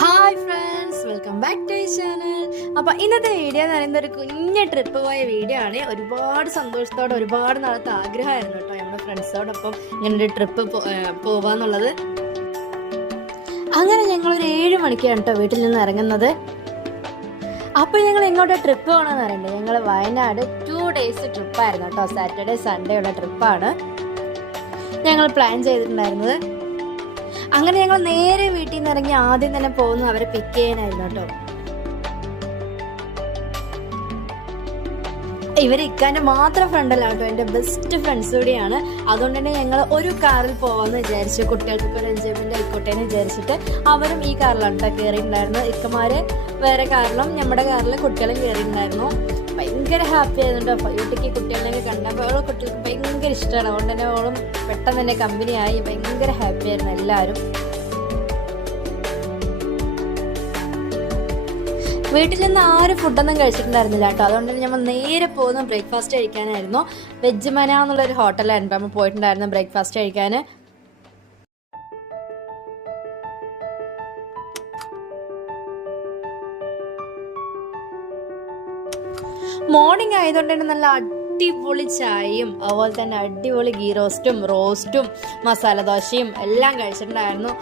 Hi friends, welcome back to channel. അപ്പോൾ ഇന്നത്തെ video എന്ന് പറയുന്നത് ഒരു കുഞ്ഞ് ട്രിപ്പ് പോയ വീഡിയോ ആണ്. ഒരുപാട് സന്തോഷത്തോടെ ഒരുപാട് നാളത്തെ ആഗ്രഹമായിരുന്നു കേട്ടോ നമ്മുടെ ഫ്രണ്ട്സോടൊപ്പം ഇങ്ങനെ ഒരു ട്രിപ്പ് പോവാന്നുള്ളത്. അങ്ങനെ ഞങ്ങളൊരു 7 മണിക്കാണ് കേട്ടോ വീട്ടിൽ നിന്ന് ഇറങ്ങുന്നത്. അപ്പോൾ ഞങ്ങൾ എങ്ങോട്ടാ ട്രിപ്പ് പോകണമെന്ന് അറിയണ്ടേ, ഞങ്ങൾ വയനാട് 2 ഡേയ്സ് ട്രിപ്പായിരുന്നു കേട്ടോ. സാറ്റർഡേ സൺഡേ ഉള്ള ട്രിപ്പാണ് ഞങ്ങൾ പ്ലാൻ ചെയ്തിട്ടുണ്ടായിരുന്നത്. അങ്ങനെ ഞങ്ങൾ നേരെ വീട്ടിൽ നിന്ന് ഇറങ്ങി ആദ്യം തന്നെ പോകുന്നു അവരെ പിക്ക് ചെയ്യാനായിരുന്നു കേട്ടോ. ഇവർ ഇക്കാൻ്റെ മാത്രം ഫ്രണ്ടല്ല കേട്ടോ, എൻ്റെ ബെസ്റ്റ് ഫ്രണ്ട്സ് കൂടിയാണ്. അതുകൊണ്ട് തന്നെ ഞങ്ങൾ ഒരു കാറിൽ പോകാമെന്ന് വിചാരിച്ചു, കുട്ടികൾക്ക് ഒരു എൻജോയ്മെന്റ് ആയിക്കോട്ടെ എന്ന് വിചാരിച്ചിട്ട് അവരും ഈ കാറിലാണ് കേട്ടോ കയറിയിട്ടുണ്ടായിരുന്നു. ഇക്കമാര് വേറെ കാറിലും നമ്മുടെ കാറിൽ കുട്ടികളും കയറിയിട്ടുണ്ടായിരുന്നു. ഭയങ്കര ഹാപ്പി ആയിരുന്നു കേട്ടോ. യൂട്ടിക്ക് കുട്ടികളെയൊക്കെ കണ്ടപ്പോൾ അവളെ കുട്ടികൾക്ക് ഭയങ്കര ഇഷ്ടമാണ്. അതുകൊണ്ട് തന്നെ അവളും പെട്ടെന്ന് തന്നെ കമ്പനിയായി. ഭയങ്കര ഹാപ്പി ആയിരുന്നു എല്ലാവരും. വീട്ടിൽ നിന്ന് ആരും ഫുഡൊന്നും കഴിച്ചിട്ടുണ്ടായിരുന്നില്ല കേട്ടോ. അതുകൊണ്ട് തന്നെ നമ്മൾ നേരെ പോകുന്നു ബ്രേക്ക്ഫാസ്റ്റ് കഴിക്കാനായിരുന്നു. വെജ് മന എന്നുള്ളൊരു ഹോട്ടലായിരുന്നു നമ്മൾ പോയിട്ടുണ്ടായിരുന്നു ബ്രേക്ക്ഫാസ്റ്റ് കഴിക്കാൻ. മോർണിംഗ് ആയതുകൊണ്ട് തന്നെ നല്ല അടിപൊളി ചായയും അതുപോലെ തന്നെ അടിപൊളി ഗീ റോസ്റ്റും മസാല ദോശയും എല്ലാം കഴിച്ചിട്ടുണ്ടായിരുന്നു.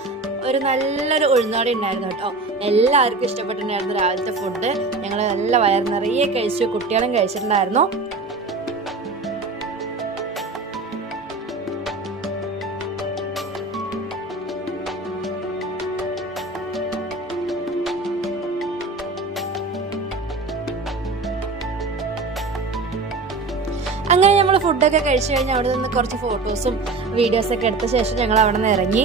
ഒരു നല്ലൊരു ഉഴുന്നോടെ ഉണ്ടായിരുന്നു കേട്ടോ. എല്ലാവർക്കും ഇഷ്ടപ്പെട്ടിട്ടുണ്ടായിരുന്നു രാവിലത്തെ ഫുഡ്. ഞങ്ങൾ നല്ല വയറ് നിറയെ കഴിച്ചു, കുട്ടികളും കഴിച്ചിട്ടുണ്ടായിരുന്നു. അങ്ങനെ നമ്മൾ ഫുഡൊക്കെ കഴിച്ചു കഴിഞ്ഞ് അവിടെ നിന്ന് കുറച്ച് ഫോട്ടോസും വീഡിയോസൊക്കെ എടുത്ത ശേഷം ഞങ്ങൾ അവിടെ നിന്ന് ഇറങ്ങി.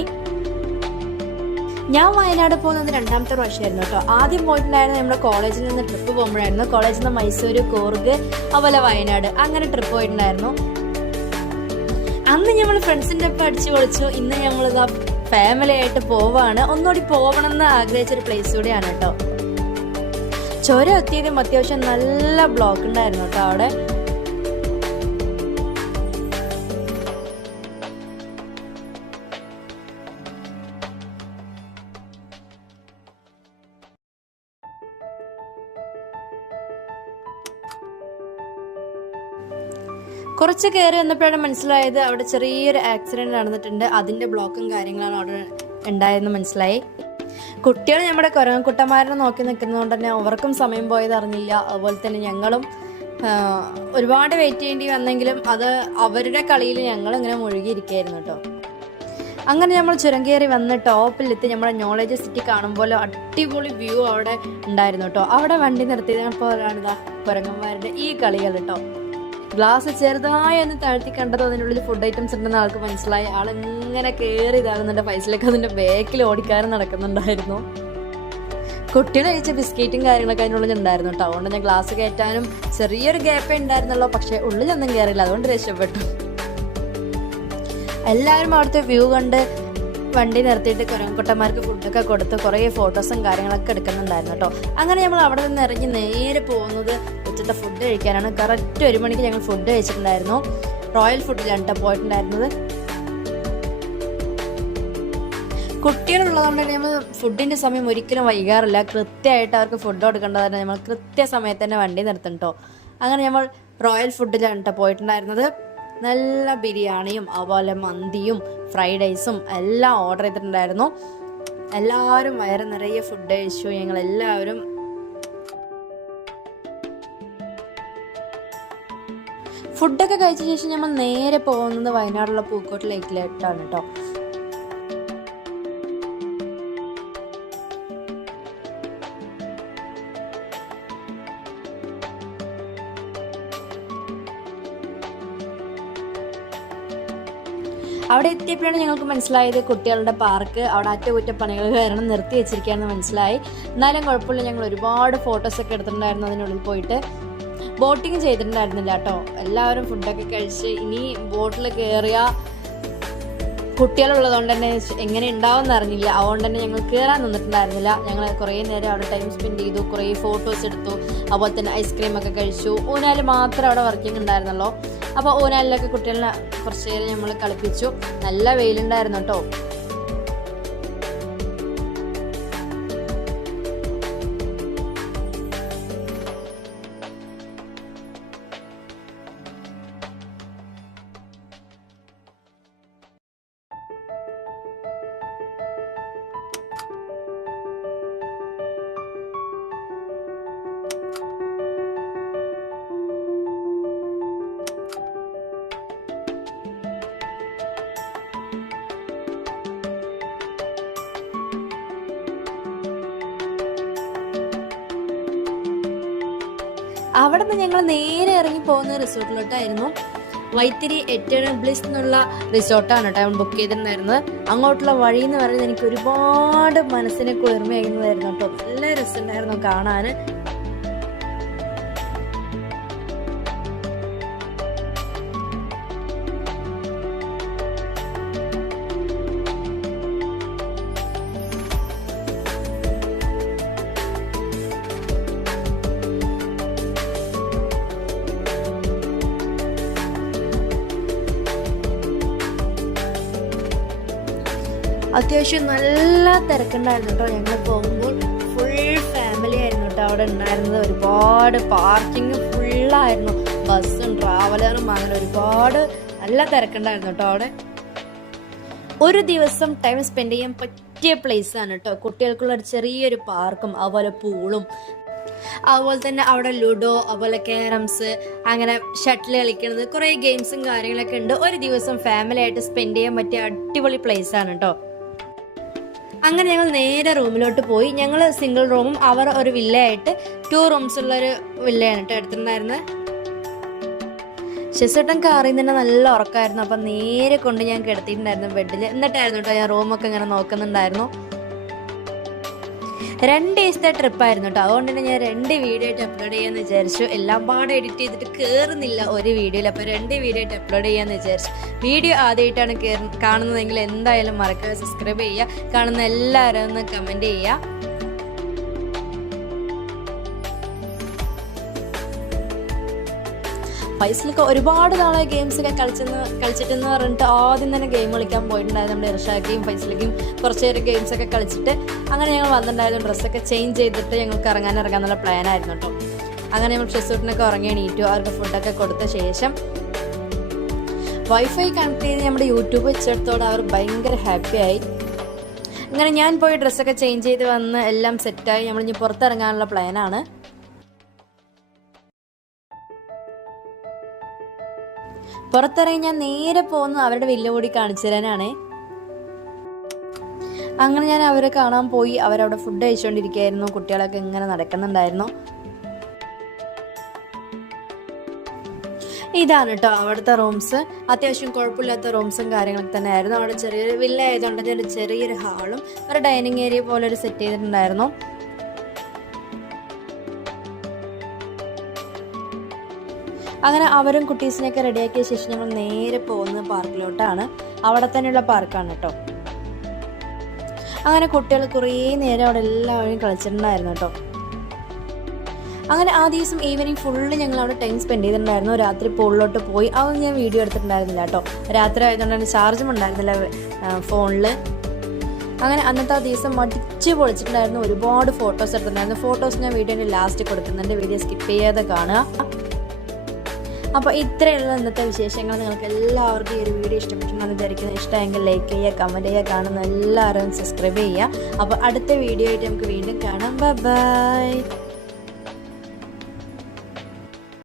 ഞാൻ വയനാട് പോകുന്നത് 2ാമത്തെ പ്രാവശ്യമായിരുന്നു കേട്ടോ. ആദ്യം പോയിട്ടുണ്ടായിരുന്നു നമ്മുടെ കോളേജിൽ നിന്ന് ട്രിപ്പ് പോകുമ്പോഴായിരുന്നു. കോളേജിൽ നിന്ന് മൈസൂർ, കൂർഗ്, അതുപോലെ വയനാട് അങ്ങനെ ട്രിപ്പ് പോയിട്ടുണ്ടായിരുന്നു. അന്ന് നമ്മൾ ഫ്രണ്ട്സിൻ്റെ ഒപ്പം അടിച്ചു പൊളിച്ചു. ഇന്ന് നമ്മളിതാ ഫാമിലി ആയിട്ട് പോവാണ്. ഒന്നുകൂടി പോകണം എന്ന് ആഗ്രഹിച്ചൊരു പ്ലേസ് കൂടിയാണ് കേട്ടോ. ചുരം എത്തിയതും അത്യാവശ്യം നല്ല ബ്ലോക്ക് ഉണ്ടായിരുന്നു കേട്ടോ അവിടെ. കുറച്ച് കയറി വന്നപ്പോഴാണ് മനസ്സിലായത് അവിടെ ചെറിയൊരു ആക്സിഡന്റ് നടന്നിട്ടുണ്ട്. അതിന്റെ ബ്ലോക്കും കാര്യങ്ങളാണ് അവിടെ ഉണ്ടായെന്ന് മനസ്സിലായി. കുട്ടികൾ നമ്മുടെ കുരങ്ങക്കുട്ടന്മാരെ നോക്കി നിൽക്കുന്നതുകൊണ്ട് തന്നെ അവർക്കും സമയം പോയത് അറിഞ്ഞില്ല. അതുപോലെ തന്നെ ഞങ്ങളും ഒരുപാട് വെയിറ്റ് ചെയ്യേണ്ടി വന്നെങ്കിലും അത് അവരുടെ കളിയിൽ ഞങ്ങൾ ഇങ്ങനെ മുഴുകിയിരിക്കുകയായിരുന്നു കേട്ടോ. അങ്ങനെ നമ്മൾ ചുരം കയറി വന്ന് ടോപ്പിലെത്തി നമ്മുടെ നോളജ് സിറ്റി കാണുമ്പോൾ അടിപൊളി വ്യൂ അവിടെ ഉണ്ടായിരുന്നു കേട്ടോ. അവിടെ വണ്ടി നിർത്തിയപ്പോഴാണ് കുരങ്ങന്മാരുടെ ഈ കളികൾ കേട്ടോ. ഗ്ലാസ് ചെറുതായി ഒന്ന് താഴ്ത്തി കണ്ടതോ അതിനുള്ളിൽ ഫുഡ് ഐറ്റംസ് ഉണ്ടെന്ന് ആൾക്ക് മനസ്സിലായി. ആളെങ്ങനെ കയറി ഇതാകുന്നുണ്ട്. പൈസയിലേക്ക് അതിൻ്റെ ബാക്കിൽ ഓടിക്കാനും നടക്കുന്നുണ്ടായിരുന്നു. കുട്ടികൾ കഴിച്ച ബിസ്ക്കറ്റും കാര്യങ്ങളൊക്കെ അതിനുള്ളിൽ ഉണ്ടായിരുന്നു കേട്ടോ. അതുകൊണ്ട് ഞാൻ ഗ്ലാസ് കയറ്റാനും ചെറിയൊരു ഗ്യാപ്പേ ഉണ്ടായിരുന്നുള്ളൂ. പക്ഷേ ഉള്ളിലൊന്നും കയറിയില്ല, അതുകൊണ്ട് രക്ഷപ്പെട്ടു. എല്ലാവരും അവിടുത്തെ വ്യൂ കണ്ട് വണ്ടി നിർത്തിയിട്ട് കുരങ്ങക്കുട്ടന്മാർക്ക് ഫുഡൊക്കെ കൊടുത്ത് കുറേ ഫോട്ടോസും കാര്യങ്ങളൊക്കെ എടുക്കുന്നുണ്ടായിരുന്നു കേട്ടോ. അങ്ങനെ നമ്മൾ അവിടെ നിന്ന് ഇറങ്ങി നേരെ പോകുന്നത് ഉച്ചത്തെ ഫുഡ് കഴിക്കാനാണ്. കറക്റ്റ് 1 മണിക്ക് ഞങ്ങൾ ഫുഡ് കഴിച്ചിട്ടുണ്ടായിരുന്നു. റോയൽ ഫുഡിലാണ് കേട്ടോ പോയിട്ടുണ്ടായിരുന്നത്. കുട്ടികളുള്ളതുകൊണ്ട് തന്നെ നമ്മൾ ഫുഡിൻ്റെ സമയം ഒരിക്കലും വൈകാറില്ല. കൃത്യമായിട്ട് അവർക്ക് ഫുഡ് കൊടുക്കേണ്ടത് തന്നെ നമ്മൾ കൃത്യസമയത്ത് തന്നെ വണ്ടി നിർത്തും കേട്ടോ. അങ്ങനെ നമ്മൾ റോയൽ ഫുഡിലാണ് കേട്ടോ പോയിട്ടുണ്ടായിരുന്നത്. നല്ല ബിരിയാണിയും അതുപോലെ മന്തിയും ഫ്രൈഡ് റൈസും എല്ലാം ഓർഡർ ചെയ്തിട്ടുണ്ടായിരുന്നു. എല്ലാവരും വയറ് നിറയെ ഫുഡ് കഴിച്ചു. ഞങ്ങളെല്ലാവരും ഫുഡൊക്കെ കഴിച്ച ശേഷം നമ്മൾ നേരെ പോകുന്നത് വയനാടുള്ള പൂക്കോട്ട് ലേക്കിലോട്ടാണ് കേട്ടോ. അവിടെ എത്തിയപ്പോഴാണ് ഞങ്ങൾക്ക് മനസ്സിലായത് കുട്ടികളുടെ പാർക്ക് അവിടെ അറ്റകുറ്റപ്പണികൾ കാരണം നിർത്തി വെച്ചിരിക്കുകയാണെന്ന് മനസ്സിലായി. എന്നാലും കുഴപ്പമില്ല, ഞങ്ങൾ ഒരുപാട് ഫോട്ടോസൊക്കെ എടുത്തിട്ടുണ്ടായിരുന്നു അതിനുള്ളിൽ പോയിട്ട്. ബോട്ടിങ് ചെയ്തിട്ടുണ്ടായിരുന്നില്ല കേട്ടോ. എല്ലാവരും ഫുഡൊക്കെ കഴിച്ച് ഇനി ബോട്ടിൽ കയറിയ കുട്ടികളുള്ളതുകൊണ്ട് തന്നെ എങ്ങനെ ഉണ്ടാവുമെന്ന് അറിഞ്ഞില്ല. അതുകൊണ്ട് തന്നെ ഞങ്ങൾ കയറാൻ നിന്നിട്ടുണ്ടായിരുന്നില്ല. ഞങ്ങൾ കുറേ നേരം അവിടെ ടൈം സ്പെൻഡ് ചെയ്തു, കുറേ ഫോട്ടോസ് എടുത്തു, അതുപോലെ തന്നെ ഐസ്ക്രീമൊക്കെ കഴിച്ചു. ഊനാല് മാത്രം അവിടെ വർക്കിംഗ് ഉണ്ടായിരുന്നല്ലോ. അപ്പോൾ ഊനാലിലൊക്കെ കുട്ടികളെ കുറച്ച് നേരം നമ്മൾ കളിപ്പിച്ചു. നല്ല വെയിലുണ്ടായിരുന്നു കേട്ടോ. അവിടെ നിന്ന് ഞങ്ങൾ നേരെ ഇറങ്ങി പോകുന്ന റിസോർട്ടിലോട്ടായിരുന്നു. വൈത്തിരി എറ്റേണൽ ബ്ലിസ് എന്നുള്ള റിസോർട്ടാണ് കേട്ടോ അവൻ ബുക്ക് ചെയ്തിട്ടുണ്ടായിരുന്നത്. അങ്ങോട്ടുള്ള വഴി എന്ന് പറയുന്നത് എനിക്ക് ഒരുപാട് മനസ്സിനെ കുളിർമയായിരുന്നതായിരുന്നു കേട്ടോ. നല്ല രസമുണ്ടായിരുന്നു കാണാൻ. അത്യാവശ്യം നല്ല തിരക്കുണ്ടായിരുന്നു കേട്ടോ. ഞങ്ങൾ പോകുമ്പോൾ ഫുൾ ഫാമിലി ആയിരുന്നു കേട്ടോ അവിടെ ഉണ്ടായിരുന്നത്. ഒരുപാട് പാർക്കിങ് ഫുള്ളായിരുന്നു, ബസ്സും ട്രാവലറും, അങ്ങനെ ഒരുപാട് നല്ല തിരക്കുണ്ടായിരുന്നു കേട്ടോ അവിടെ. ഒരു ദിവസം ടൈം സ്പെൻഡ് ചെയ്യാൻ പറ്റിയ പ്ലേസ് ആണ് കേട്ടോ. കുട്ടികൾക്കുള്ള ഒരു ചെറിയൊരു പാർക്കും അതുപോലെ പൂളും അതുപോലെ തന്നെ അവിടെ ലുഡോ അതുപോലെ ക്യാരംസ് അങ്ങനെ ഷട്ടിൽ കളിക്കുന്നത് കുറേ ഗെയിംസും കാര്യങ്ങളൊക്കെ ഉണ്ട്. ഒരു ദിവസം ഫാമിലി ആയിട്ട് സ്പെൻഡ് ചെയ്യാൻ പറ്റിയ അടിപൊളി പ്ലേസ് ആണ് കേട്ടോ. അങ്ങനെ ഞങ്ങൾ നേരെ റൂമിലോട്ട് പോയി. ഞങ്ങൾ സിംഗിൾ റൂമും അവർ ഒരു വില്ലയായിട്ട് 2 റൂംസ് ഉള്ളൊരു വില്ലയാണ് കേട്ടോ എടുത്തിട്ടുണ്ടായിരുന്നത്. ശശിട്ടൻ കാറിൽ തന്നെ നല്ല ഉറക്കമായിരുന്നു. അപ്പം നേരെ കൊണ്ട് ഞാൻ കിടത്തിയിട്ടുണ്ടായിരുന്നു ബെഡിൽ. എന്നിട്ടായിരുന്നു കേട്ടോ ഞാൻ റൂമൊക്കെ ഇങ്ങനെ നോക്കുന്നുണ്ടായിരുന്നു. 2 ദിവസത്തെ ട്രിപ്പായിരുന്നു കേട്ടോ. അതുകൊണ്ട് തന്നെ ഞാൻ 2 വീഡിയോ ആയിട്ട് അപ്ലോഡ് ചെയ്യാമെന്ന് വിചാരിച്ചു. എല്ലാം പാടെ എഡിറ്റ് ചെയ്തിട്ട് കയറുന്നില്ല ഒരു വീഡിയോയിൽ. അപ്പോൾ 2 വീഡിയോ ആയിട്ട് അപ്ലോഡ് ചെയ്യാമെന്ന് വിചാരിച്ചു. വീഡിയോ ആദ്യമായിട്ടാണ് കാണുന്നതെങ്കിൽ എന്തായാലും മറക്കാതെ സബ്സ്ക്രൈബ് ചെയ്യുക. കാണുന്ന എല്ലാവരും ഒന്ന് കമൻറ്റ് ചെയ്യുക. ഫൈസലൊക്കെ ഒരുപാട് നാളെ ഗെയിംസൊക്കെ കളിച്ചിട്ടെന്ന് പറഞ്ഞിട്ട് ആദ്യം തന്നെ ഗെയിം കളിക്കാൻ പോയിട്ടുണ്ടായിരുന്നു. നമ്മുടെ ഇർഷാക്കയും ഫൈസലക്കും കുറച്ച് നേരം ഗെയിംസൊക്കെ കളിച്ചിട്ട് അങ്ങനെ ഞങ്ങൾ വന്നിട്ടുണ്ടായിരുന്നു. ഡ്രസ്സൊക്കെ ചേഞ്ച് ചെയ്തിട്ട് ഞങ്ങൾക്ക് ഇറങ്ങാനുള്ള പ്ലാനായിരുന്നു കേട്ടോ. അങ്ങനെ ഞങ്ങൾ ഷെസൂട്ടിനൊക്കെ ഉറങ്ങി എണീറ്റു. അവർക്ക് ഫുഡൊക്കെ കൊടുത്ത ശേഷം വൈഫൈ കണക്ട് ചെയ്ത് നമ്മുടെ യൂട്യൂബ് വെച്ചെടുത്തോടെ അവർ ഭയങ്കര ഹാപ്പിയായി. അങ്ങനെ ഞാൻ പോയി ഡ്രസ്സൊക്കെ ചേഞ്ച് ചെയ്ത് വന്ന് എല്ലാം സെറ്റായി. നമ്മളിനി പുറത്തിറങ്ങാനുള്ള പ്ലാനാണ്. പുറത്തിറങ്ങി ഞാൻ നേരെ പോകുന്നത് അവരുടെ വില്ല കൂടി കാണിച്ചു തരാനാണ്. അങ്ങനെ ഞാൻ അവരെ കാണാൻ പോയി. അവരവിടെ ഫുഡ് കഴിച്ചുകൊണ്ടിരിക്കുകയായിരുന്നു. കുട്ടികളൊക്കെ ഇങ്ങനെ നടക്കുന്നുണ്ടായിരുന്നു. ഇതാണ് കേട്ടോ അവിടുത്തെ റൂംസ്. അത്യാവശ്യം കുഴപ്പമില്ലാത്ത റൂംസും കാര്യങ്ങളൊക്കെ തന്നെ ആയിരുന്നു. അവിടെ ചെറിയൊരു വില്ല ആയതുകൊണ്ട് തന്നെ ചെറിയൊരു ഹാളും ഒരു ഡൈനിങ് ഏരിയ പോലെ ഒരു സെറ്റ് ചെയ്തിട്ടുണ്ടായിരുന്നു. അങ്ങനെ അവരും കുട്ടീസിനെയൊക്കെ റെഡിയാക്കിയ ശേഷം ഞങ്ങൾ നേരെ പോകുന്നത് പാർക്കിലോട്ടാണ്. അവിടെ തന്നെയുള്ള പാർക്കാണ് കേട്ടോ. അങ്ങനെ കുട്ടികൾ കുറേ നേരം അവിടെ എല്ലാവരും കളിച്ചിട്ടുണ്ടായിരുന്നു കേട്ടോ. അങ്ങനെ ആ ദിവസം ഈവനിങ് ഫുള്ള് ഞങ്ങൾ അവിടെ ടൈം സ്പെൻഡ് ചെയ്തിട്ടുണ്ടായിരുന്നു. രാത്രി പൂളിലോട്ട് പോയി. അതൊന്നും ഞാൻ വീഡിയോ എടുത്തിട്ടുണ്ടായിരുന്നില്ല കേട്ടോ. രാത്രി ആയതുകൊണ്ട് തന്നെ ചാർജും ഉണ്ടായിരുന്നില്ല ഫോണിൽ. അങ്ങനെ അന്നത്തെ ആ ദിവസം മടിച്ച് പൊളിച്ചിട്ടുണ്ടായിരുന്നു. ഒരുപാട് ഫോട്ടോസ് എടുത്തിട്ടുണ്ടായിരുന്നു. ഫോട്ടോസ് ഞാൻ വീഡിയോൻ്റെ ലാസ്റ്റ് കൊടുക്കുന്നുണ്ട്. വീഡിയോ സ്കിപ്പ് ചെയ്യാതെ കാണുക. അപ്പോൾ ഇത്രയുള്ള ഇന്നത്തെ വിശേഷങ്ങൾ. നിങ്ങൾക്ക് എല്ലാവർക്കും ഈ ഒരു വീഡിയോ ഇഷ്ടപ്പെട്ടിട്ടുണ്ടെന്ന് വിചാരിക്കുന്നത്. ഇഷ്ടമെങ്കിൽ ലൈക്ക് ചെയ്യുക, കമൻറ്റ് ചെയ്യുക, കാണുന്ന എല്ലാവരും സബ്സ്ക്രൈബ് ചെയ്യുക. അപ്പോൾ അടുത്ത വീഡിയോ ആയിട്ട് നമുക്ക് വീണ്ടും കാണാം. ബൈ.